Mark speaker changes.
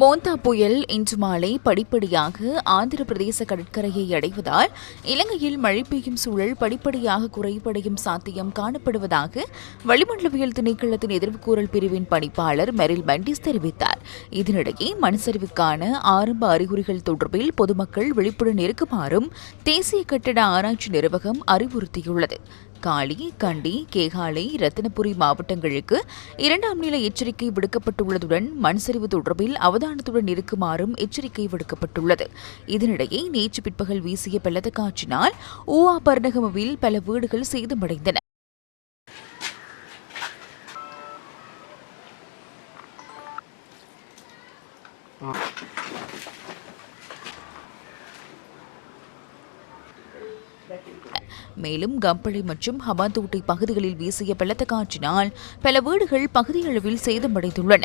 Speaker 1: மோந்தா புயல் இன்று மாலை படிப்படியாக ஆந்திர பிரதேச கடற்கரையை அடைவதால் இலங்கையில் மழை பெய்யும் சூழல் படிப்படியாக குறைவடையும் சாத்தியம் காணப்படுவதாக வளிமண்டலவியல் திணைக்களத்தின் எதிர்வுக்கூறல் பிரிவின் பணிப்பாளர் மெரில் மெண்டிஸ் தெரிவித்தார். இதனிடையே மண்சரிவுக்கான ஆரம்ப அறிகுறிகள் தொடர்பில் பொதுமக்கள் விழிப்புடன் இருக்குமாறும் தேசிய கட்டட ஆராய்ச்சி நிறுவகம் அறிவுறுத்தியுள்ளது. காளி கண்டி கேகாலை ரத்தினபுரி மாவட்டங்களுக்கு இரண்டாம் நிலை எச்சரிக்கை விடுக்கப்பட்டுள்ளதுடன் மண் சரிவு தொடர்பில் அவதானத்துடன் இருக்குமாறும் எச்சரிக்கை விடுக்கப்பட்டுள்ளது. இதனிடையே நேற்று பிற்பகல் வீசிய பலத்த காற்றினால் ஊவா பர்ணகமவில் பல வீடுகள் சேதமடைந்தன. மேலும் கம்பளை மற்றும் ஹமாந்தோட்டை பகுதிகளில் வீசிய பலத்த காற்றினால் பல வீடுகள் பகுதியளவில் சேதமடைந்துள்ளன.